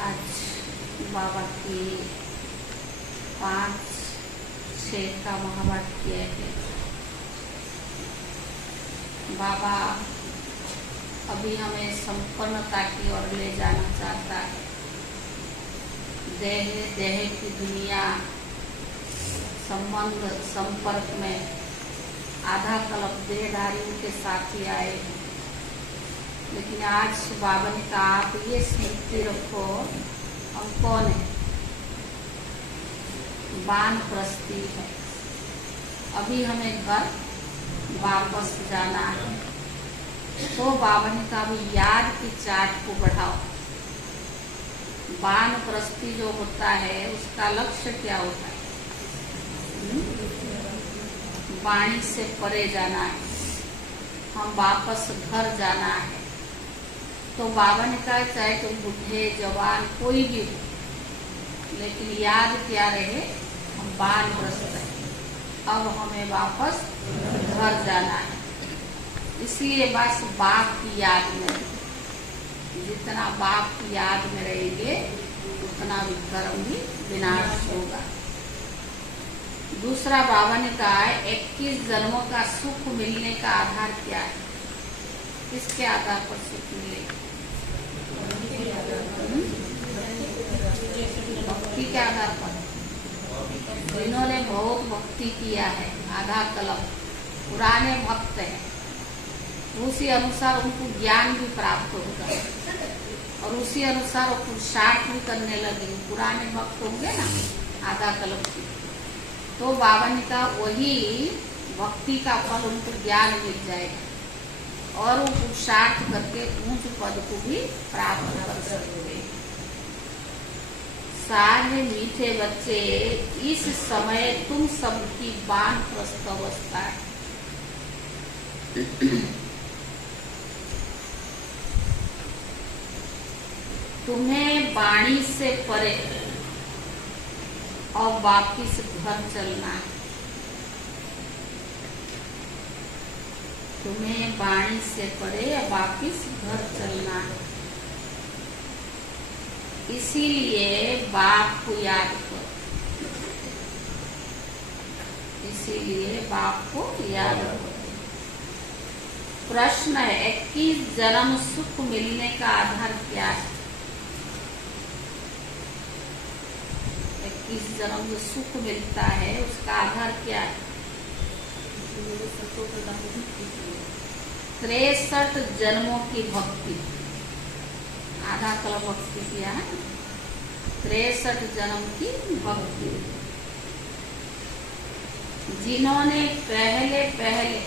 आज बाबा की 5-6 का महावाक्य है। बाबा अभी हमें संपन्नता की ओर ले जाना चाहता है। देह की दुनिया संबंध संपर्क में आधा कल्प देहधारियों के साथ ही आए, लेकिन आज बाबा ने कहा आप ये स्मृति रखो, हम कौन है? वानप्रस्थी है। अभी हमें घर वापस जाना है। तो बाबा ने कहा अभी याद की चाट को बढ़ाओ। वानप्रस्थी जो होता है उसका लक्ष्य क्या होता है? वाणी से परे जाना है, हम वापस घर जाना है। तो बाबा ने कहा चाहे तो बुढ़े जवान कोई भी हो, लेकिन याद क्या रहे, हम वानप्रस्थ हैं, अब हमें वापस घर जाना है। इसलिए बस बाप की याद में, जितना बाप की याद में रहेंगे उतना विक्रम भी विनाश होगा। दूसरा बाबा ने कहा है 21 जन्मों का सुख मिलने का आधार क्या है? किसके आधार पर सुख मिलेगा? भक्ति के आधार पर। जिन्होंने बहुत भक्ति किया है आधा कल्प, पुराने भक्त हैं, उसी अनुसार उनको ज्ञान भी प्राप्त होगा और उसी अनुसार वो पुरुषार्थ भी करने लगे। पुराने भक्त होंगे ना आधा कल्प की, तो बाबा ने कहा वही भक्ति का फल उनको ज्ञान मिल जाएगा और वो पुरुषार्थ करके ऊंच पद को भी प्राप्त कर सकते। सारे मीठे बच्चे, इस समय तुम सबकी वानप्रस्थ अवस्था है। तुम्हें वाणी से परे और वापिस घर चलना है। तुम्हें वाणी से परे और वापिस घर चलना है। इसीलिए बाप को याद करो, इसीलिए बाप को याद करो। प्रश्न है 21 जन्म सुख मिलने का आधार क्या है? 21 जन्म जो सुख मिलता है उसका आधार क्या है? 63 जन्मों की भक्ति, आधा कल्प भक्ति किया है, 63 जन्म की भक्ति। जिन्होंने पहले पहले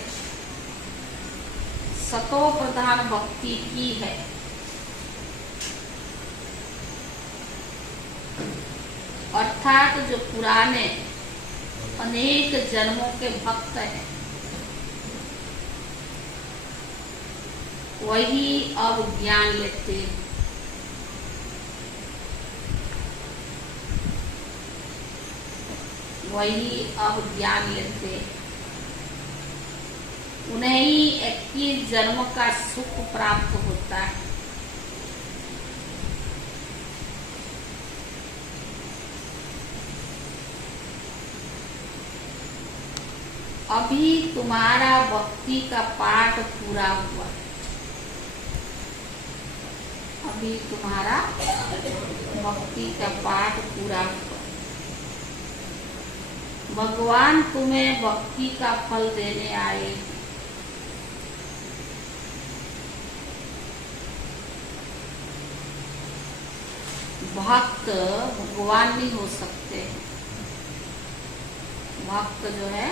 सतो प्रधान भक्ति की है, अर्थात जो पुराने अनेक जन्मों के भक्त हैं, वही अब ज्ञान लेते हैं। वही अब ज्ञान लेते हैं। उन्हें ही 21 जन्म का सुख प्राप्त होता है। अभी तुम्हारा भक्ति का पाठ पूरा हुआ। अभी तुम्हारा भक्ति का पाठ पूरा हुआ। भगवान तुम्हें भक्ति का फल देने आए। भक्त भगवान नहीं हो सकते। भक्त जो है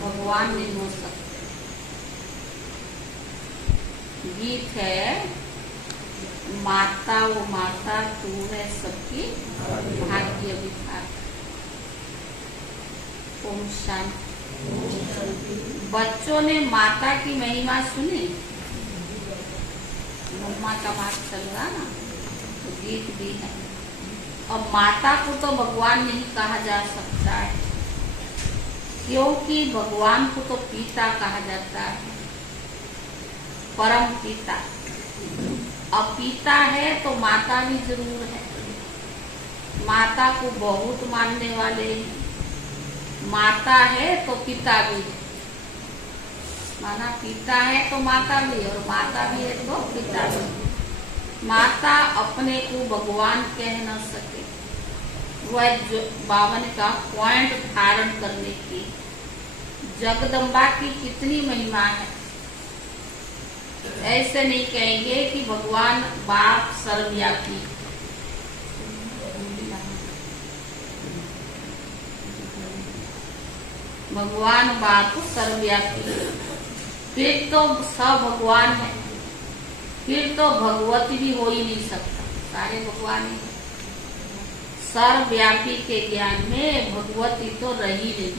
भगवान नहीं हो सकते। गीत है, माता वो माता तू है सबकी भाग्य विधाता। ओम शांति। बच्चों ने माता की महिमा सुनी। मम्मा का बात चल रहा ना, तो गीत भी है। और माता को तो भगवान नहीं कहा जा सकता है, क्योंकि भगवान को तो पिता कहा जाता है, परम पिता। अब पिता है तो माता भी जरूर है। माता को बहुत मानने वाले हैं। माता है तो पिता भी है। माना पिता है तो माता भी, और माता भी है तो पिता भी। माता अपने को भगवान कह न सके, वह बावन का पॉइंट धारण करने की। जगदम्बा की कितनी महिमा है। ऐसे नहीं कहेंगे कि भगवान बाप सर्वव्यापी। भगवान बाप सर्वव्यापी, फिर तो सब भगवान है। फिर तो भगवती भी हो ही नहीं सकता, सारे भगवान ही। सर्वव्यापी के ज्ञान में भगवती तो रही नहीं।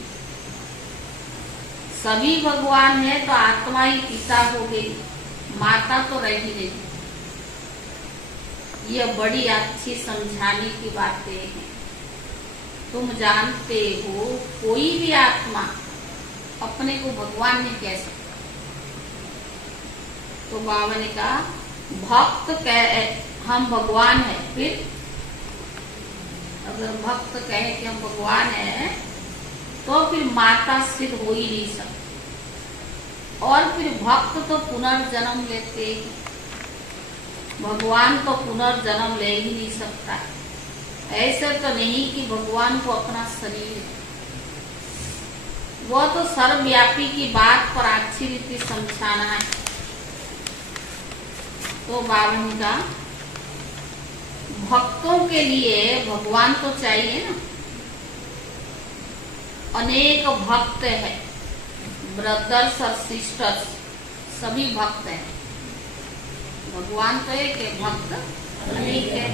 सभी भगवान है तो आत्मा ही पिता हो गई, माता तो रही नहीं। ये बड़ी अच्छी समझाने की बातें हैं। तुम जानते हो कोई भी आत्मा अपने को भगवान नहीं कह सकता। तो बाबा ने कहा भक्त कहे हम भगवान है, फिर अगर भक्त कहे कि हम भगवान है तो फिर माता सिद्ध हो ही नहीं सकती। और फिर भक्त तो पुनर्जन्म लेते हैं, भगवान तो पुनर्जन्म ले ही नहीं सकता। ऐसे तो नहीं कि भगवान को अपना शरीर, वो तो सर्वव्यापी की बात पर अच्छी रीति समझाना है। तो बावन का भक्तों के लिए भगवान तो चाहिए ना। अनेक भक्त है, ब्रदर्स और सिस्टर्स सभी भक्त हैं। भगवान तो एक है, भक्त अनेक है।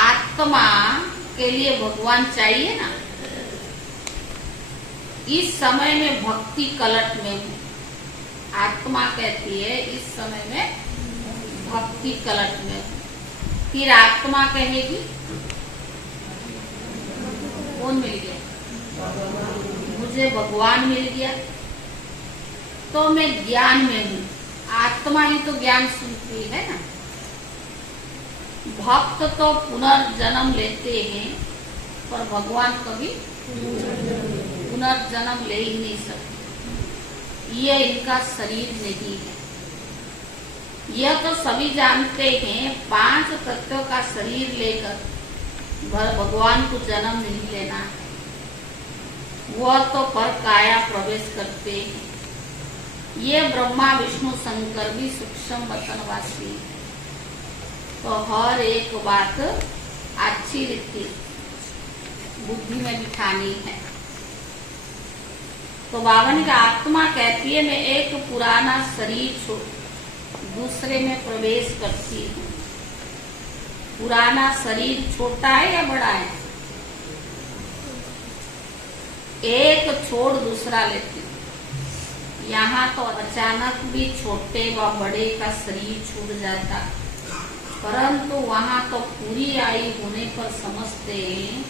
आत्मा के लिए भगवान चाहिए ना। इस समय में भक्ति कलट में हूँ, आत्मा कहती है इस समय में भक्ति कलट में हूँ। फिर आत्मा कहेगी कौन मिल गया, मुझे भगवान मिल गया तो मैं ज्ञान में हूँ। आत्मा ही तो ज्ञान सुनती है ना। भक्त तो पुनर्जन्म लेते हैं, पर भगवान कभी पुनर्जन्म ले ही नहीं सकते। ये इनका शरीर नहीं है। यह तो सभी जानते हैं 5 तत्वों का शरीर लेकर भगवान को जन्म नहीं लेना है। वह तो पर काया प्रवेश करते हैं। ये ब्रह्मा विष्णु शंकर भी सूक्ष्म वतनवासी है। तो हर एक बात अच्छी रीति बुद्धि में बिठानी है। तो बावन का आत्मा कहती है मैं एक पुराना शरीर छोड़ दूसरे में प्रवेश करती हूँ। पुराना शरीर छोटा है या बड़ा है? एक छोड़ दूसरा लेती हूँ। यहाँ तो अचानक भी छोटे व बड़े का शरीर छूट जाता, परंतु वहाँ तो पूरी आयु होने पर समझते हैं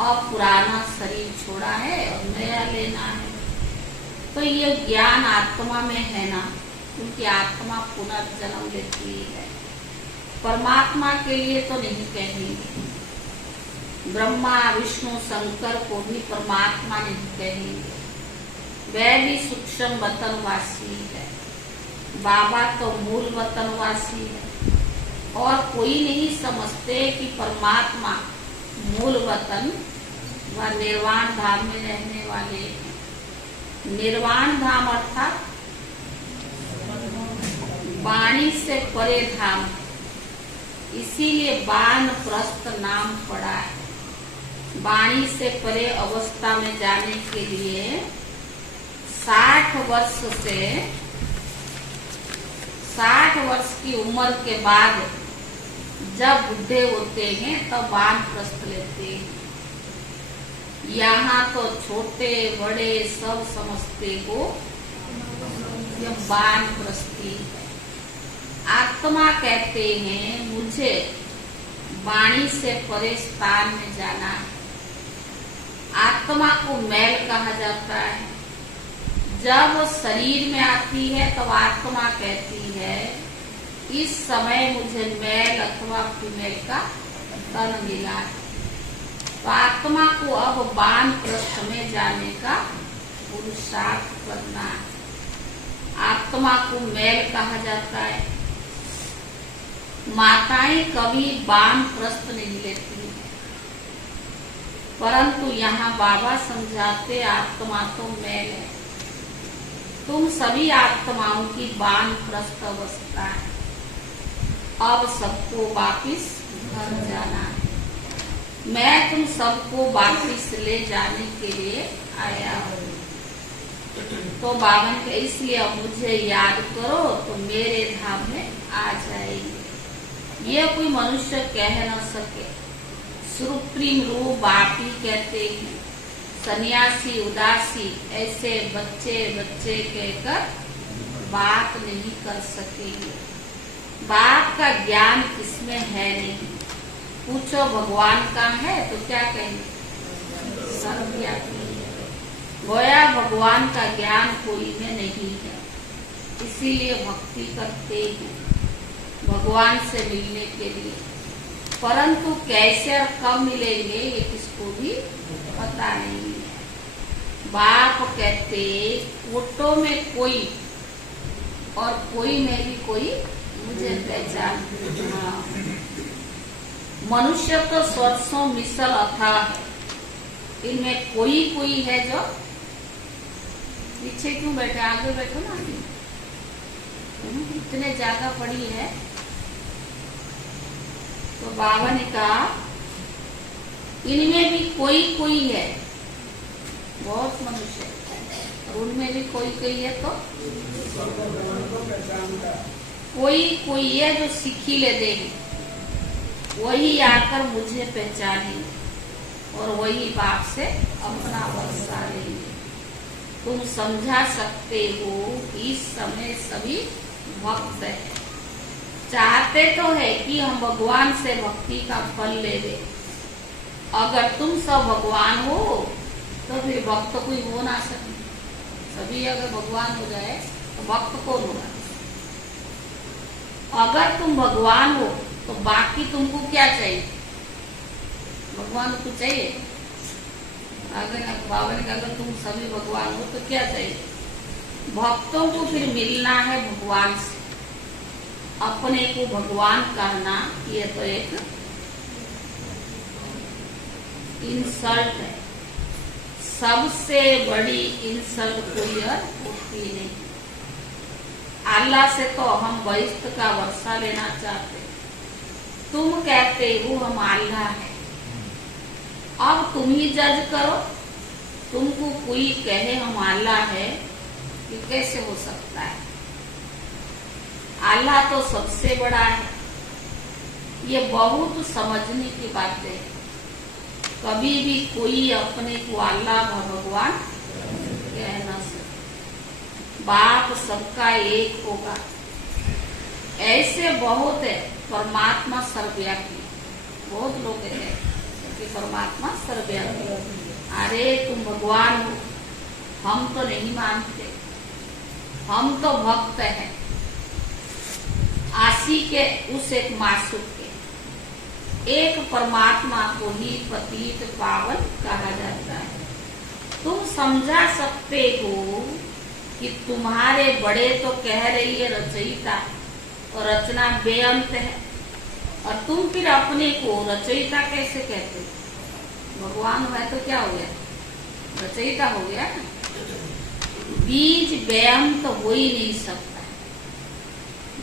अब पुराना शरीर छोड़ा है और नया लेना है। तो ये ज्ञान आत्मा में है ना, क्योंकि आत्मा पुनर्जन्म लेती है। परमात्मा के लिए तो नहीं कहेंगे। ब्रह्मा विष्णु शंकर को भी परमात्मा नहीं कहेंगे, वह भी सूक्ष्म वतनवासी है। बाबा तो मूल वतनवासी है। और कोई नहीं समझते कि परमात्मा मूल वतन व निर्वाण धाम में रहने वाले हैं। निर्वाण धाम अर्थात वाणी से परे धाम, इसीलिए वानप्रस्थ नाम पड़ा है। वाणी से परे अवस्था में जाने के लिए 60 वर्ष से 60 वर्ष की उम्र के बाद जब बुढ़े होते हैं तब वानप्रस्थ लेते हैं। यहाँ तो छोटे बड़े सब समझते हो यह वानप्रस्थी है। आत्मा कहते हैं मुझे वाणी से परे स्थान में जाना है। आत्मा को मैल कहा जाता है। जब शरीर में आती है तब आत्मा कहती है इस समय मुझे मेल अथवा फीमेल का तन मिला है। तो आत्मा को अब वानप्रस्थ में जाने का पुरुषार्थ करना है। आत्मा को मेल कहा जाता है। माताएं कभी वानप्रस्थ नहीं लेती हैं, परंतु यहाँ बाबा समझाते आत्मा तो मेल है। तुम सभी आत्माओं की वानप्रस्थ अवस्था है। अब सबको वापिस घर जाना है। मैं तुम सबको वापिस ले जाने के लिए आया हूँ। तो बाबा ने इसलिए अब मुझे याद करो तो मेरे धाम में आ जाएंगे। ये कोई मनुष्य कह न सके। सुप्रीम रूप बाप ही कहते हैं। सन्यासी उदासी ऐसे बच्चे बच्चे कहकर बात नहीं कर सकेंगे। बाप का ज्ञान किसमें है नहीं। पूछो भगवान का है तो क्या कहेंगे, सर्वव्यापी है। गोया भगवान का ज्ञान कोई में नहीं है, इसीलिए भक्ति करते हैं भगवान से मिलने के लिए। परंतु कैसे और कब मिलेंगे ये किसको भी पता नहीं है। बाप कहते फोटो में कोई और कोई में भी कोई मुझे पहचान। मनुष्य तो स्वच्छों मिसल अथाह है, इनमें कोई कोई है जो पीछे क्यों बैठे, आगे बैठो ना। इतने जगह पड़ी है। तो बाबा ने कहा इनमें भी कोई कोई है, बहुत मनुष्य और उनमें भी कोई कोई है। तो कोई कोई है जो सिखिले देंगे, वही आकर मुझे पहचानेंगे और वही बाप से अपना वर्षा लेंगे। तुम समझा सकते हो इस समय सभी भक्त है। चाहते तो है कि हम भगवान से भक्ति का फल ले ले। अगर तुम सब भगवान हो तो फिर भक्त कोई हो ना सके। सभी अगर भगवान हो जाए तो भक्त कौन होगा। अगर तुम भगवान हो तो बाकी तुमको क्या चाहिए, भगवान को चाहिए। अगर बाबा ने कहा अगर तुम सभी भगवान हो तो क्या चाहिए। भक्तों को फिर मिलना है भगवान से। अपने को भगवान कहना ये तो एक इंसल्ट है। सबसे बड़ी इंसल्ट कोई और होती नहीं। अल्लाह से तो हम बहिष्ठ का वर्षा लेना चाहते, तुम कहते हो हम अल्लाह है। अब तुम ही जज करो। तुमको कोई कहे हम अल्लाह है, ये कैसे हो सकता है। अल्लाह तो सबसे बड़ा है। ये बहुत समझने की बात है। कभी भी कोई अपने को अल्लाह भगवान कह न सके। बाप सबका एक होगा। ऐसे बहुत है परमात्मा सर्वव्यापी। बहुत लोग हैं कि परमात्मा सर्वव्यापी। अरे तुम भगवान हो, हम तो नहीं मानते। हम तो भक्त हैं आशी के उस एक मासूम के। एक परमात्मा को ही पतित पावन कहा जाता है। तुम समझा सकते हो कि तुम्हारे बड़े तो कह रही है रचयिता और रचना बेअंत है, और तुम फिर अपने को रचयिता कैसे कहते हो। भगवान है तो क्या हो गया, रचयिता हो गया ना। बीज बेअंत हो ही नहीं सकता।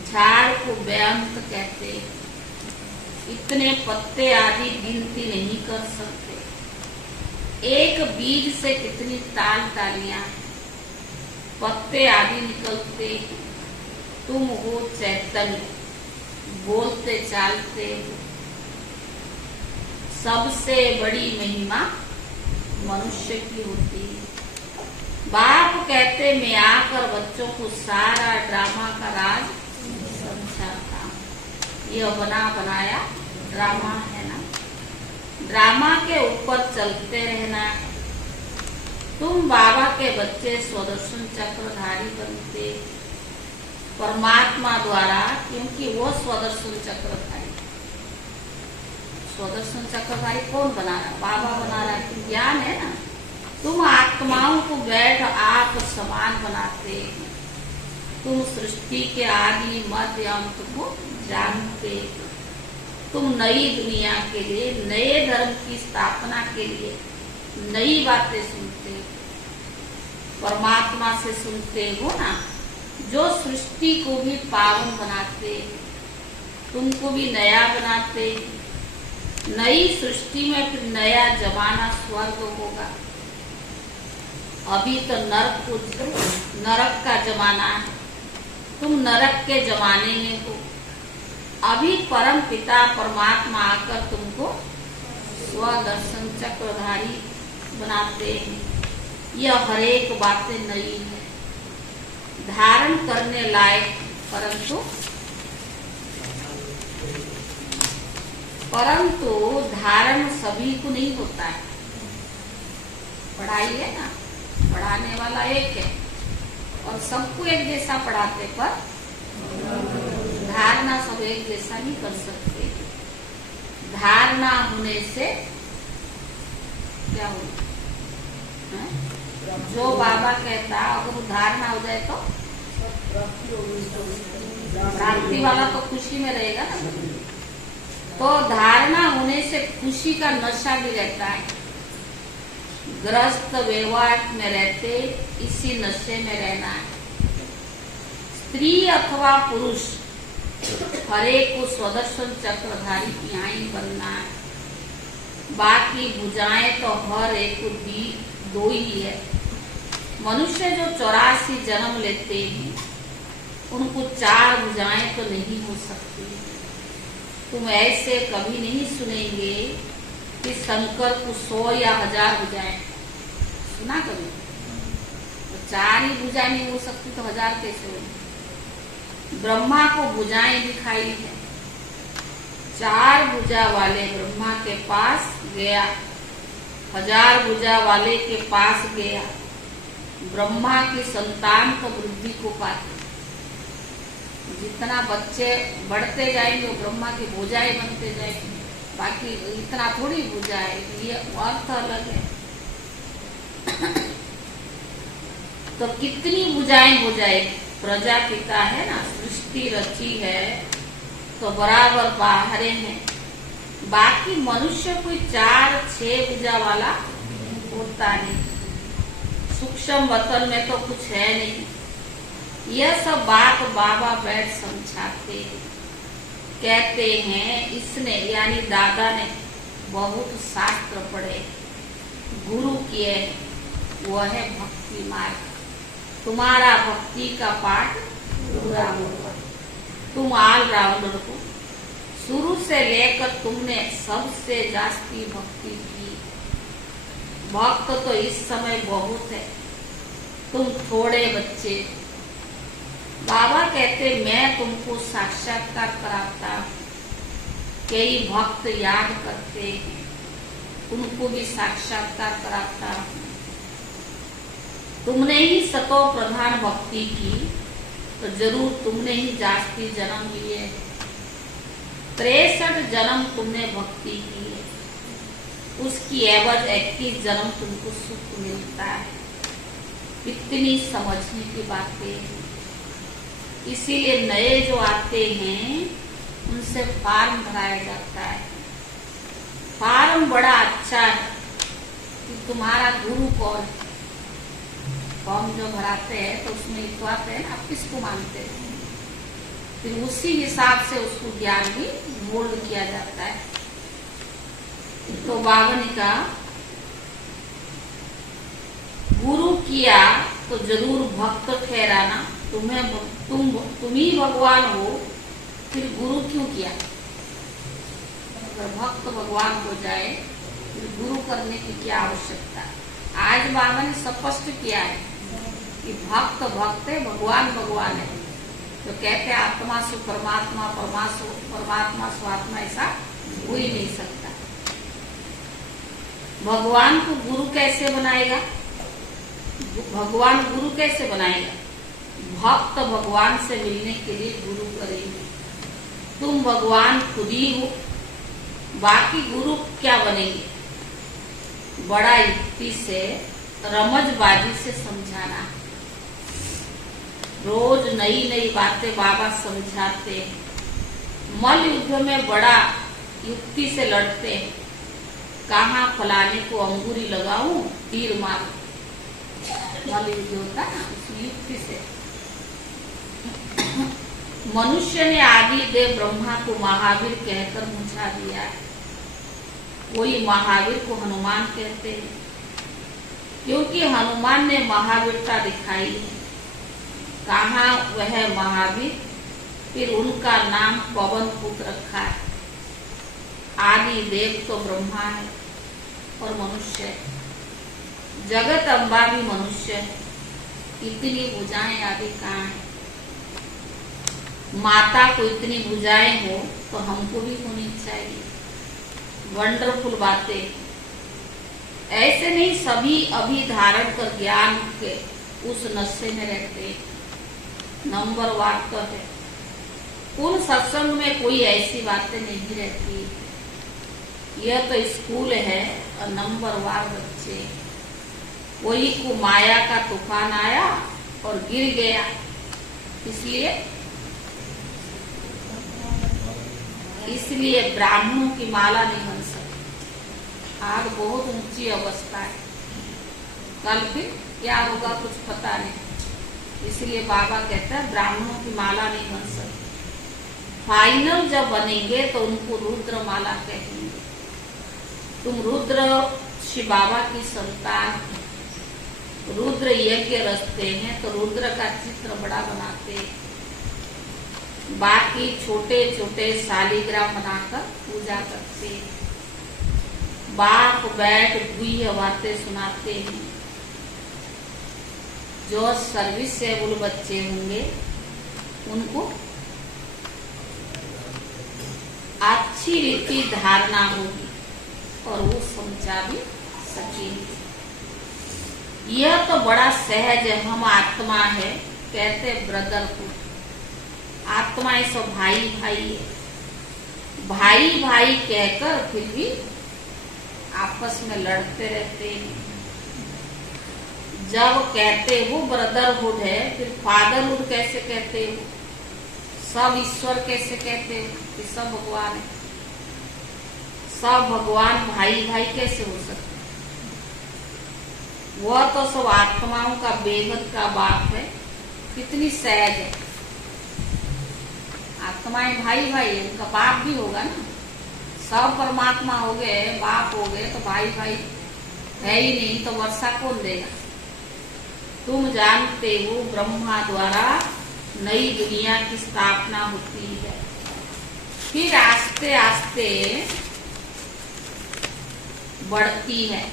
झाड़ को बेअंत कहते। इतने पत्ते आदि गिनती नहीं कर सकते। एक बीज से कितनी ताल तालियां पत्ते आदि निकलते। तुम हो चैतन्य, बोलते चालते हो। सबसे बड़ी महिमा मनुष्य की होती है। बाप कहते मैं आकर बच्चों को सारा ड्रामा का राज समझाता हूँ। यह बना बनाया ड्रामा है ना। ड्रामा के ऊपर चलते रहना। तुम बाबा के बच्चे स्वदर्शन चक्रधारी बनते। परमात्मा द्वारा, क्योंकि वो स्वदर्शन चक्रधारी। स्वदर्शन चक्रधारी कौन बना रहा? बाबा बना रहा है। ज्ञान है ना, तुम आत्माओं को बैठ आप समान बनाते हैं। तुम सृष्टि के आदि मध्य अंत को जानते। तुम नई दुनिया के लिए, नए धर्म की स्थापना के लिए नई बातें सुनते हो। परमात्मा से सुनते हो ना, जो सृष्टि को भी पावन बनाते, तुमको भी नया बनाते। नई सृष्टि में फिर नया जमाना स्वर्ग होगा। अभी तो नरक का जमाना है, तुम नरक के जमाने में हो। अभी परम पिता परमात्मा आकर तुमको स्वदर्शन चक्रधारी बनाते हैं। यह हरेक बातें नई है, धारण करने लायक, परंतु धारण सभी को नहीं होता है। पढ़ाई है ना, पढ़ाने वाला एक है और सबको एक जैसा पढ़ाते, पर धारणा सब एक जैसा नहीं कर सकते। धारणा होने से क्या होगा? जो बाबा कहता, अगर वो धारणा हो जाए तो प्राप्ति वाला तो खुशी में रहेगा ना। तो धारणा होने से खुशी का नशा भी रहता है। ग्रस्त व्यवहार में रहते, इसी नशे में रहना है। स्त्री अथवा पुरुष, हरेक को स्वदर्शन चक्रधारी यहाँ ही बनना है। बाकी भुजाएं तो हर एक दो ही है। मनुष्य जो 84 जन्म लेते हैं, उनको 4 भुजाएं तो नहीं हो सकती। तुम ऐसे कभी नहीं सुनेंगे कि शंकर को 100 या 1000 भुजाएं। सुना कभी? तो 4 ही भुजा नहीं हो सकती तो 1000 कैसे होगी? ब्रह्मा को भुजाएं दिखाई है। 4 भुजा वाले ब्रह्मा के पास गया, 1000 भुजा वाले के पास गया। ब्रह्मा की संतान तो वृद्धि को पाते। जितना बच्चे बढ़ते जाएंगे वो ब्रह्मा की भुजाएं बनते जाएंगे। बाकी इतना थोड़ी भुजा है, ये अर्थ अलग है। तो कितनी भुजाएं हो जाए? प्रजापिता है ना, सृष्टि रची है तो बराबर बाहरे हैं। बाकी मनुष्य कोई 4-6 भुजा वाला होता नहीं। सूक्ष्म वतन में तो कुछ है नहीं। यह सब बात बाबा बैठ समझाते हैं। कहते हैं इसने यानी दादा ने बहुत शास्त्र पढ़े, गुरु किए, वह है भक्ति मार्ग। तुम्हारा भक्ति का पाठ पूरा होगा। तुम ऑल राउंडर हो। शुरू से लेकर तुमने सबसे जास्ती भक्ति की। भक्त तो इस समय बहुत है, तुम थोड़े बच्चे। बाबा कहते मैं तुमको साक्षात्कार कराता हूँ। कई भक्त याद करते हैं, उनको भी साक्षात्कार कराता हूँ। तुमने ही सतो प्रधान भक्ति की तो जरूर तुमने ही जास्ती जन्म लिए। 63 जन्म तुमने भक्ति की है, उसकी एवज 21 जन्म तुमको सुख मिलता है। इतनी समझने की बातें। इसीलिए नए जो आते हैं उनसे फॉर्म भराया जाता है। फॉर्म बड़ा अच्छा है कि तुम्हारा गुरु कौन। फॉर्म जो भराते हैं तो उसमें लिखवाते हैं आप किसको मानते हैं, फिर उसी हिसाब से उसको ज्ञान भी मोल्ड किया जाता है। तो बाबा ने कहा गुरु किया तो जरूर भक्त ठहराना। तुम ही भगवान हो, फिर गुरु क्यों किया? अगर भक्त भगवान हो जाए फिर गुरु करने की क्या आवश्यकता? आज बाबा ने स्पष्ट किया है कि भक्त भक्त है, भगवान भगवान है। तो कहते आत्मा से परमात्मा, परमात्मा स्वात्मा, ऐसा हो ही नहीं सकता। भगवान को गुरु कैसे बनाएगा? भगवान गुरु कैसे बनाएगा? भक्त भगवान से मिलने के लिए गुरु करेंगे। तुम भगवान खुद ही हो, बाकी गुरु क्या बनेंगे? बड़ा युक्ति से, रमजबाजी से समझाना। रोज नई नई बातें बाबा समझाते हैं। मल युद्ध में बड़ा युक्ति से लड़ते हैं। कहाँ फलाने को अंगूरी लगाऊं, तीर मारूं। मल युद्ध होता है ना, उस युक्ति से। मनुष्य ने आदि देव ब्रह्मा को महावीर कहकर मुझा दिया है। कोई महावीर को हनुमान कहते हैं, क्योंकि हनुमान ने महावीरता दिखाई है। कहाँ वह महावीर? फिर उनका नाम पवन पुत्र रखा है। आदि देव तो ब्रह्मा है और मनुष्य है। जगत अम्बा भी मनुष्य है। इतनी भुजाएं आदि कहाँ है? माता को इतनी भुजाएं हो तो हमको भी होनी चाहिए। वंडरफुल बातें। ऐसे नहीं सभी अभी धारण कर ज्ञान के उस नशे में रहते। नंबर वार तो है। उन सत्संग में कोई ऐसी बातें नहीं रहती। यह तो स्कूल है और नंबर वार बच्चे। कोई को माया का तूफान आया और गिर गया, इसलिए ब्राह्मणों की माला नहीं बन सकती। आज बहुत ऊंची अवस्था है, कल फिर क्या होगा कुछ पता नहीं। इसलिए बाबा कहता है ब्राह्मणों की माला नहीं बन सकती। फाइनल जब बनेंगे तो उनको रुद्र माला कहेंगे। तुम रुद्र शिव बाबा की संतान, रुद्र यज्ञ रचते हैं तो रुद्र का चित्र बड़ा बनाते हैं। बाकी छोटे छोटे शालिग्राम बनाकर पूजा करते हैं। बाप बैठ गुह्य बातें सुनाते हैं। जो सर्विसेबल बच्चे होंगे उनको अच्छी रीति धारणा होगी और वो समझा भी सकेंगे। यह तो बड़ा सहज है। हम आत्मा है, कहते ब्रदरहुड। आत्मा ये सब भाई भाई है। भाई भाई कहकर फिर भी आपस में लड़ते रहते हैं। जब कहते हो ब्रदरहुड है, फिर फादरहुड कैसे कहते हो? सब ईश्वर कैसे कहते हो कि सब भगवान है? सब भगवान भाई भाई कैसे हो सकते? वह तो सब आत्माओं का बेहद का बाप है। कितनी सहज है। आत्माएं भाई भाई है, उनका बाप भी होगा ना। सब परमात्मा हो गए, बाप हो गए, तो भाई भाई है ही नहीं तो वर्षा कौन देगा? तुम जानते हो ब्रह्मा द्वारा नई दुनिया की स्थापना होती है। फिर आस्ते आस्ते बढ़ती है।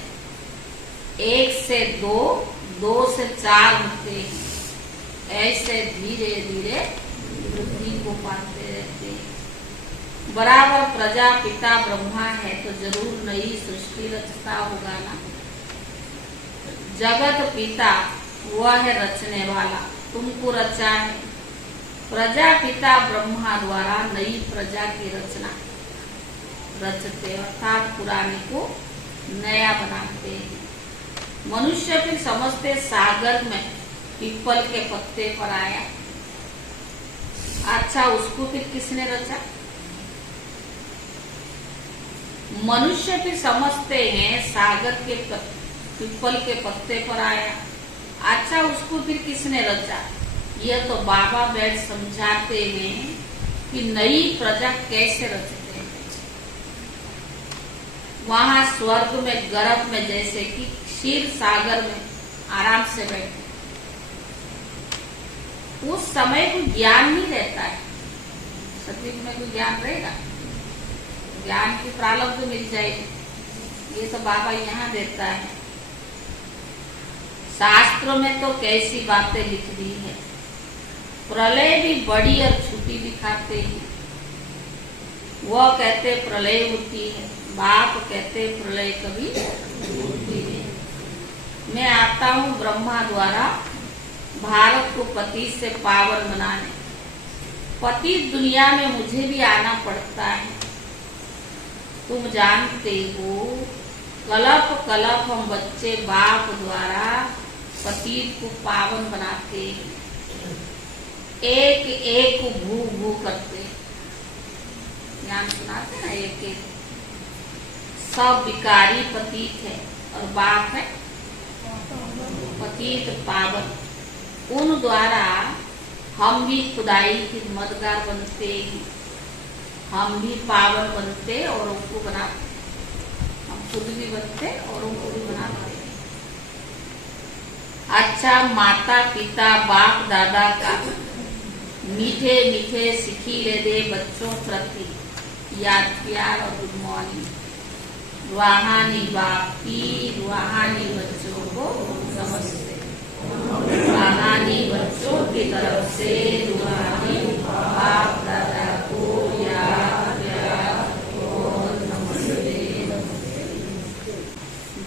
1 से 2, 2 से 4 होते हैं। ऐसे धीरे धीरे वृद्धि को पाते रहते हैं। बराबर प्रजापिता ब्रह्मा है तो जरूर नई सृष्टि रचता होगा ना। जगत पिता वह है रचने वाला, तुमको रचा है। प्रजापिता ब्रह्मा द्वारा नई प्रजा की रचना रचते, अर्थात पुराने को नया बनाते हैं। मनुष्य फिर समझते सागर में पीपल के पत्ते पर आया। अच्छा, उसको फिर किसने रचा? मनुष्य फिर समझते हैं सागर के पीपल के पत्ते पर आया। अच्छा, उसको फिर किसने रचा? यह तो बाबा बैठ समझाते हैं कि नई प्रजा कैसे रचते हैं। वहां स्वर्ग में गर्भ में जैसे कि क्षीर सागर में आराम से बैठे। उस समय कोई ज्ञान नहीं रहता है। सतयुग में कोई ज्ञान रहेगा? ज्ञान की प्रारब्ध मिल जाएगी। ये तो बाबा यहाँ देता है। शास्त्रों में तो कैसी बातें लिख दी है। प्रलय भी बड़ी और छोटी दिखाते हैं। वह कहते प्रलय होती है, बाप कहते प्रलय कभी होती है। मैं आता हूँ ब्रह्मा द्वारा भारत को पति से पावन बनाने। पति दुनिया में मुझे भी आना पड़ता है। तुम जानते हो, कलप कलप हम बच्चे बाप द्वारा पतित को पावन बनाते, एक एक भू भू करते। ज्ञान सुनाते ना, एक एक सब विकारी पतित है और बाप है पतित पावन। उन द्वारा हम भी खुदाई की मददगार बनते, हम भी पावन बनते और उनको बनाते। हम खुद भी बनते और उनको भी बनाते। अच्छा, माता पिता बाप दादा का मीठे मीठे सिखी ले दे बच्चों प्रति याद प्यार और गुड मॉर्निंग। रूहानी बाप की रूहानी बच्चों को समझते, रूहानी बच्चों की तरफ से रूहानी बाप दादा को याद प्यार और नमस्ते।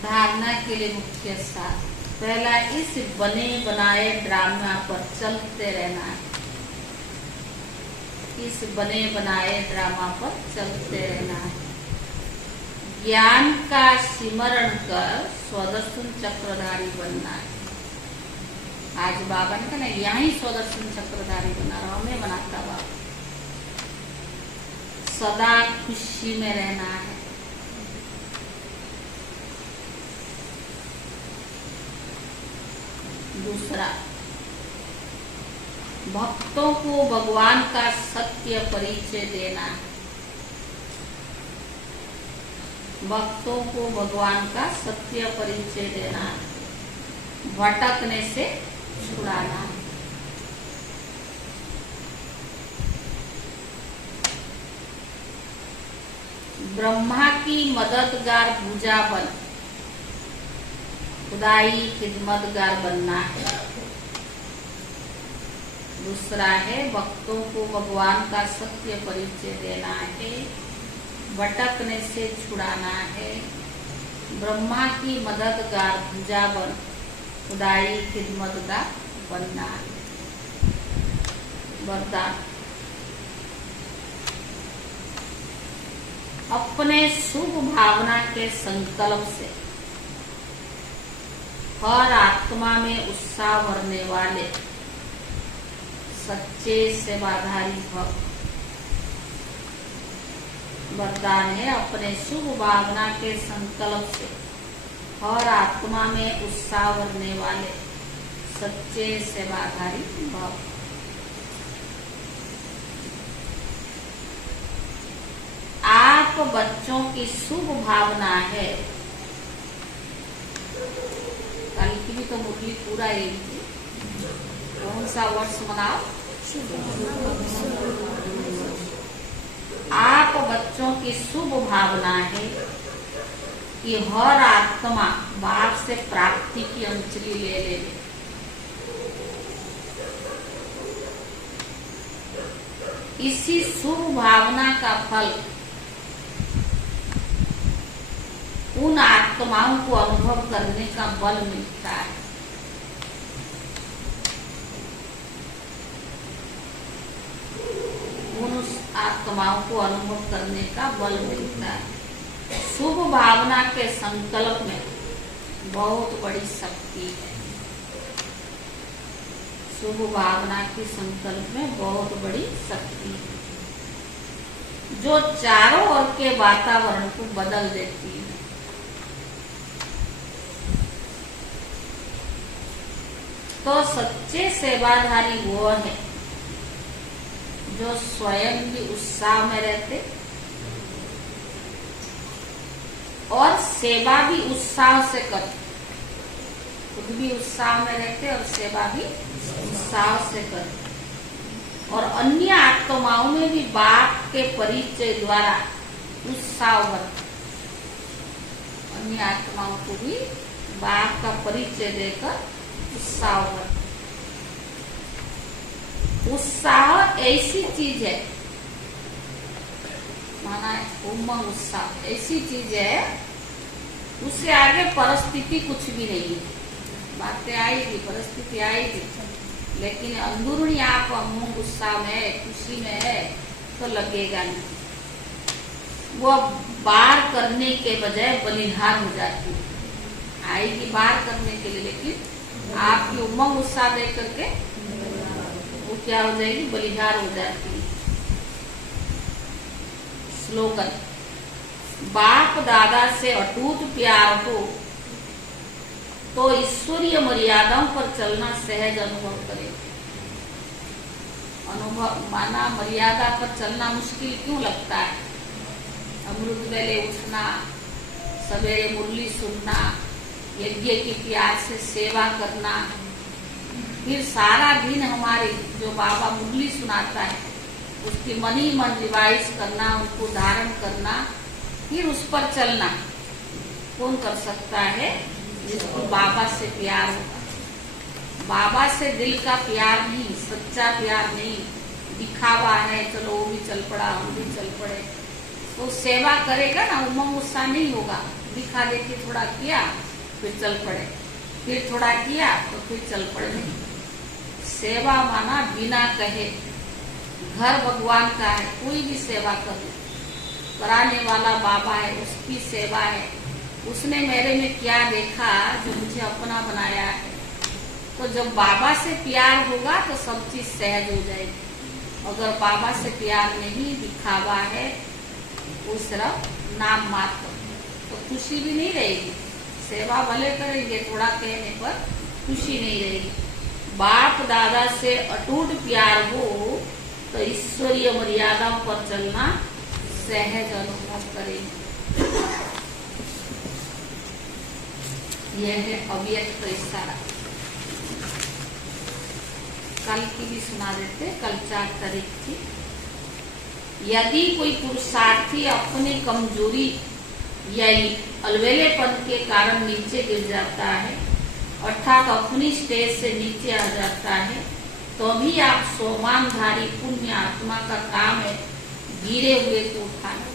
धारणा के लिए मुख्य सार। पहला, इस बने बनाए ड्रामा पर चलते रहना है। इस बने बनाए ड्रामा पर चलते रहना है। ज्ञान का सिमरण कर स्वदर्शन चक्रधारी बनना है। आज बाबा ने कहा ना, यही स्वदर्शन चक्रधारी बना रहा हूं, मैं बनाता बाबा। सदा खुशी में रहना है। दूसरा, भक्तों को भगवान का सत्य परिचय देना है। भक्तों को भगवान का सत्य परिचय देना है। भटकने से छुड़ाना है। ब्रह्मा की मददगार भुजा बन खुदाई खिदमतगार बनना है। दूसरा है, भक्तों को भगवान का सत्य परिचय देना है। भटकने से छुड़ाना है। ब्रह्मा की मददगार भुजा बन खुदाई खिदमतगार बनना है। वरदान, अपने शुभ भावना के संकल्प से हर आत्मा में उत्साह भरने वाले सच्चे सेवाधारी भक्त। वरदान है, अपने शुभ भावना के संकल्प से हर आत्मा में उत्साह भरने वाले सच्चे सेवाधारी भक्त। आप बच्चों की शुभ भावना है। कल की भी तो मुरली पूरा एक थी। कौन सा वर्ष मनाओ? आप बच्चों की शुभ भावना है कि हर आत्मा बाप से प्राप्ति की अंजलि ले ले। इसी शुभ भावना का फल उन आत्माओं को अनुभव करने का बल मिलता है। उन आत्माओं को अनुभव करने का बल मिलता है। शुभ भावना के संकल्प में बहुत बड़ी शक्ति है। शुभ भावना के संकल्प में बहुत बड़ी शक्ति है, जो चारों ओर के वातावरण को बदल देती है। तो सच्चे सेवाधारी वो है जो स्वयं भी उत्साह में रहते और सेवा भी उत्साह से करते। खुद भी उत्साह में रहते और सेवा भी उत्साह से करते। और अन्य आत्माओं में भी बाप के परिचय द्वारा उत्साह भरते। अन्य आत्माओं को भी बाप का परिचय देकर उत्साह भरते। उत्साह ऐसी चीज है, माना उमंग उत्साह ऐसी चीज है, उससे आगे परिस्थिति कुछ भी नहीं है। बातें आएगी, परिस्थिति आएगी, लेकिन अंदरूनी आप अमोघ उत्साह में, खुशी में है तो लगेगा नहीं। वो बार करने के बजाय बलिहार हो जाती है। आएगी बार करने के लिए, लेकिन आपकी उमंग उत्साह देख करके वो क्या हो जाएगी, बलिहार हो जाती है। स्लोगन, बाप दादा से अटूट प्यार हो तो ईश्वरीय मर्यादाओं पर चलना सहज अनुभव करे। अनुभव माना मर्यादा पर चलना मुश्किल क्यों लगता है? अमृत वेले उठना, सवेरे मुरली सुनना, यज्ञ की प्यार से सेवा करना, फिर सारा दिन हमारे जो बाबा मुरली सुनाता है उसकी मन ही मन रिवाइज करना, उसको धारण करना, फिर उस पर चलना कौन कर सकता है? जिसको बाबा से प्यार होगा। बाबा से दिल का प्यार नहीं, सच्चा प्यार नहीं, दिखावा है, चलो वो भी चल पड़ा, हम भी चल पड़े, तो सेवा करेगा ना, उमंग उत्साह नहीं होगा। दिखा देके थोड़ा किया फिर चल पड़े, फिर थोड़ा किया तो फिर चल पड़े। नहीं, सेवा माना बिना कहे, घर भगवान का है, कोई भी सेवा करो, कराने वाला बाबा है, उसकी सेवा है। उसने मेरे में क्या देखा जो मुझे अपना बनाया है। तो जब बाबा से प्यार होगा तो सब चीज सहज हो जाएगी। अगर बाबा से प्यार नहीं, दिखावा है, वो सिर्फ नाम मात्र, तो खुशी भी नहीं रहेगी। सेवा भले करेंगे, थोड़ा कहने पर खुशी नहीं रहेगी। बाप दादा से अटूट प्यार हो तो ईश्वरीय मर्यादाओं पर चलना सहज अनुभव करेंगे। यह है अव्यक्त इशारा। कल की भी सुना देते, कल 4 तारीख थी। यदि कोई पुरुषार्थी अपनी कमजोरी या अलवेलेपन के कारण नीचे गिर जाता है, अर्थात अपनी स्टेज से नीचे आ जाता है, तो भी आप सोमानधारी पुण्य आत्मा का काम है गिरे हुए को उठाना।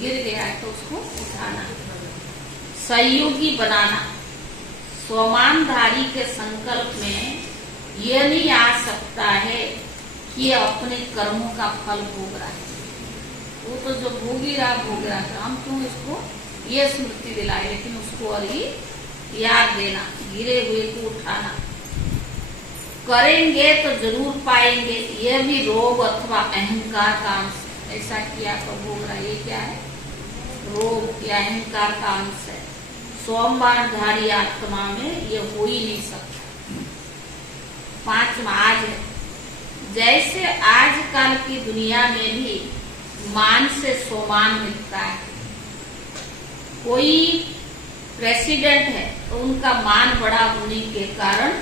गिर गया है तो उसको उठाना, सहयोगी बनाना। सोमानधारी के संकल्प में यह नहीं आ सकता है कि ये अपने कर्मों का फल भोग रहा है। वो तो जो भोग ही रहा भोग रहा है, हम क्यों इसको ये स्मृति दिलाए, लेकिन उसको और ही याद देना, गिरे हुए को उठाना। करेंगे तो जरूर पाएंगे, यह भी रोग अथवा अहंकार का अंश है। ऐसा किया तो भोग रहा, ये क्या है? रोग या अहंकार का अंश है। सोमवारधारी आत्मा में ये हो ही नहीं सकता। 5वां आज है। जैसे आजकल की दुनिया में भी मान से सोमान मिलता है। कोई प्रेसिडेंट है तो उनका मान बड़ा होने के कारण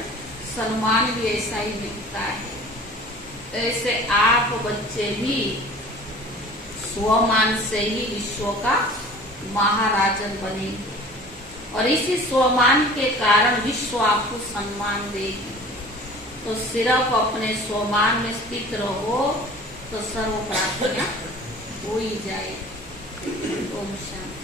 सम्मान भी ऐसा ही मिलता है। ऐसे आप बच्चे भी स्वमान से ही विश्व का महाराजन बनेंगे और इसी स्वमान के कारण विश्व आपको सम्मान देगी। तो सिर्फ अपने स्वमान में स्थित रहो तो सर्व प्रार्थना हो ही जाए। ओम शांति।